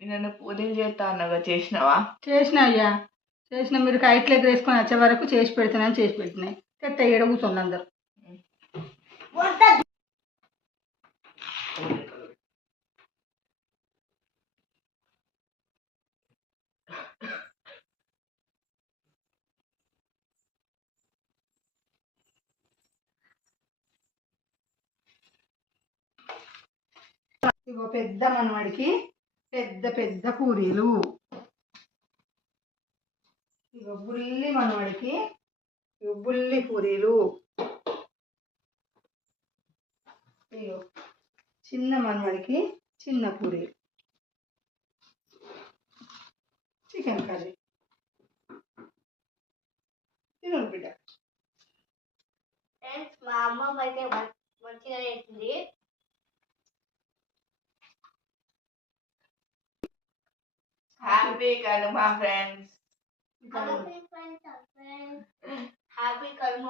నన్ను పూరీలు చేస్తా అన్నగా చేసినావా? చేసిన అయ్యా, చేసిన. మీరు కైట్లు ఎగరేసుకొని వచ్చే వరకు చేసి పెడుతున్నాను, చేసి పెట్టినాయి. చెత్త ఏడ కూర్చోండి అందరు. ఇగో పెద్ద మనవాడికి పెద్ద పెద్ద పూరీలు. ఇగో బుల్లి మనవాడికి ఇగో బుల్లి పూరీలు. ఇగో చిన్న మనవాడికి చిన్న పూరీలు. చికెన్ కర్రీ తిను బిడ్డ. ఫ్రెండ్స్, మా అమ్మ అయితే మంచిగా చేసింది. Happy Kanuma friends. Happy Kanuma.